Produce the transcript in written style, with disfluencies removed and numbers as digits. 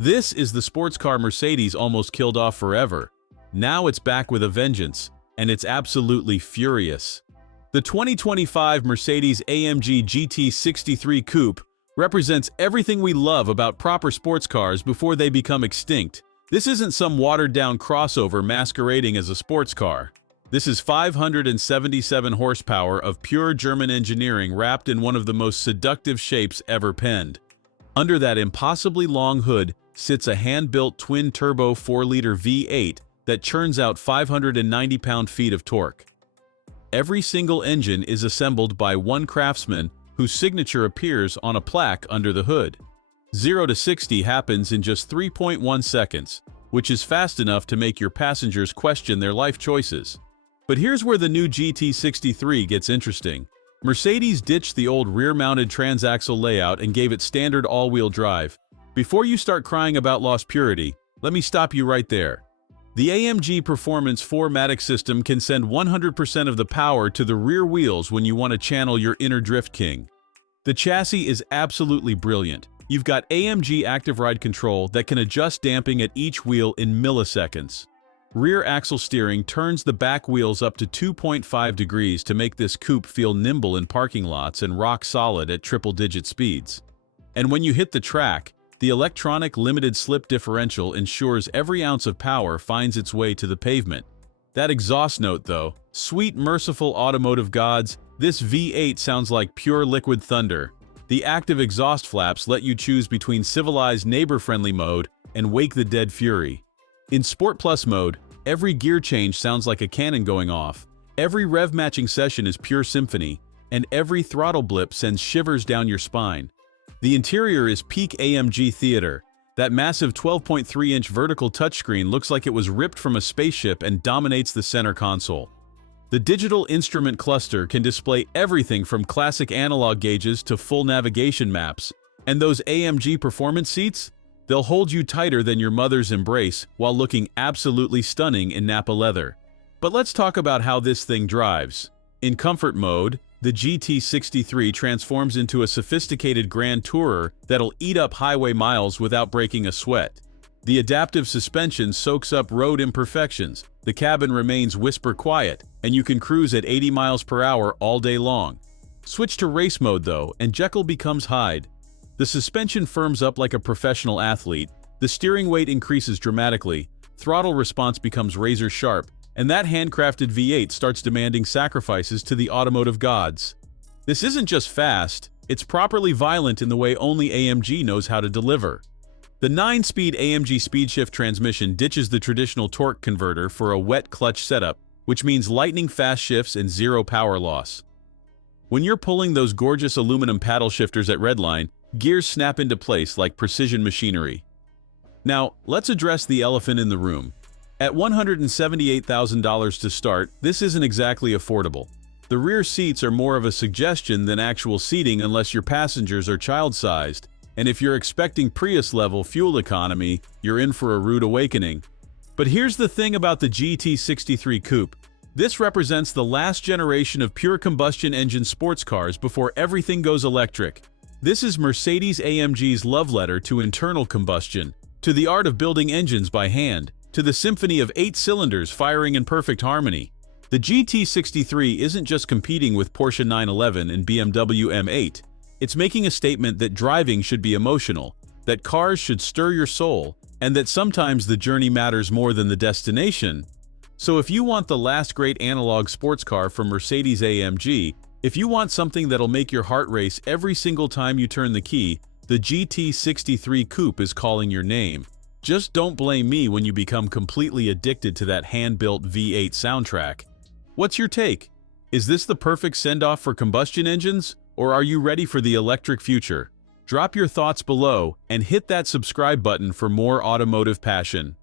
This is the sports car Mercedes almost killed off forever. Now it's back with a vengeance, and it's absolutely furious. The 2025 Mercedes-AMG GT63 Coupe represents everything we love about proper sports cars before they become extinct. This isn't some watered-down crossover masquerading as a sports car. This is 577 horsepower of pure German engineering wrapped in one of the most seductive shapes ever penned. Under that impossibly long hood sits a hand-built twin-turbo 4-liter V8 that churns out 590 pound-feet of torque. Every single engine is assembled by one craftsman whose signature appears on a plaque under the hood. 0 to 60 happens in just 3.1 seconds, which is fast enough to make your passengers question their life choices. But here's where the new GT63 gets interesting. Mercedes ditched the old rear-mounted transaxle layout and gave it standard all-wheel drive. Before you start crying about lost purity, let me stop you right there. The AMG Performance 4MATIC system can send 100% of the power to the rear wheels when you want to channel your inner drift king. The chassis is absolutely brilliant. You've got AMG Active Ride Control that can adjust damping at each wheel in milliseconds. Rear axle steering turns the back wheels up to 2.5 degrees to make this coupe feel nimble in parking lots and rock solid at triple-digit speeds. And when you hit the track, the electronic limited slip differential ensures every ounce of power finds its way to the pavement. That exhaust note though, sweet merciful automotive gods, this V8 sounds like pure liquid thunder. The active exhaust flaps let you choose between civilized neighbor-friendly mode and wake the dead fury. In Sport Plus mode, every gear change sounds like a cannon going off, every rev-matching session is pure symphony, and every throttle blip sends shivers down your spine. The interior is peak AMG theater. That massive 12.3-inch vertical touchscreen looks like it was ripped from a spaceship and dominates the center console. The digital instrument cluster can display everything from classic analog gauges to full navigation maps. And those AMG Performance seats? They'll hold you tighter than your mother's embrace while looking absolutely stunning in Nappa leather. But let's talk about how this thing drives. In comfort mode, the GT63 transforms into a sophisticated grand tourer that'll eat up highway miles without breaking a sweat. The adaptive suspension soaks up road imperfections, the cabin remains whisper quiet, and you can cruise at 80 miles per hour all day long. Switch to race mode though, and Jekyll becomes Hyde. The suspension firms up like a professional athlete, the steering weight increases dramatically, throttle response becomes razor sharp, and that handcrafted V8 starts demanding sacrifices to the automotive gods. This isn't just fast, it's properly violent in the way only AMG knows how to deliver. The 9-speed AMG Speedshift transmission ditches the traditional torque converter for a wet clutch setup, which means lightning fast shifts and zero power loss. When you're pulling those gorgeous aluminum paddle shifters at redline, gears snap into place like precision machinery. Now, let's address the elephant in the room. At $178,000 to start, this isn't exactly affordable. The rear seats are more of a suggestion than actual seating unless your passengers are child-sized, and if you're expecting Prius-level fuel economy, you're in for a rude awakening. But here's the thing about the GT63 Coupe. This represents the last generation of pure combustion engine sports cars before everything goes electric. This is Mercedes-AMG's love letter to internal combustion, to the art of building engines by hand, to the symphony of 8 cylinders firing in perfect harmony. The GT63 isn't just competing with Porsche 911 and BMW M8. It's making a statement that driving should be emotional, that cars should stir your soul, and that sometimes the journey matters more than the destination. So if you want the last great analog sports car from Mercedes-AMG, if you want something that'll make your heart race every single time you turn the key, the GT63 Coupe is calling your name. Just don't blame me when you become completely addicted to that hand-built V8 soundtrack. What's your take? Is this the perfect send-off for combustion engines, or are you ready for the electric future? Drop your thoughts below and hit that subscribe button for more automotive passion.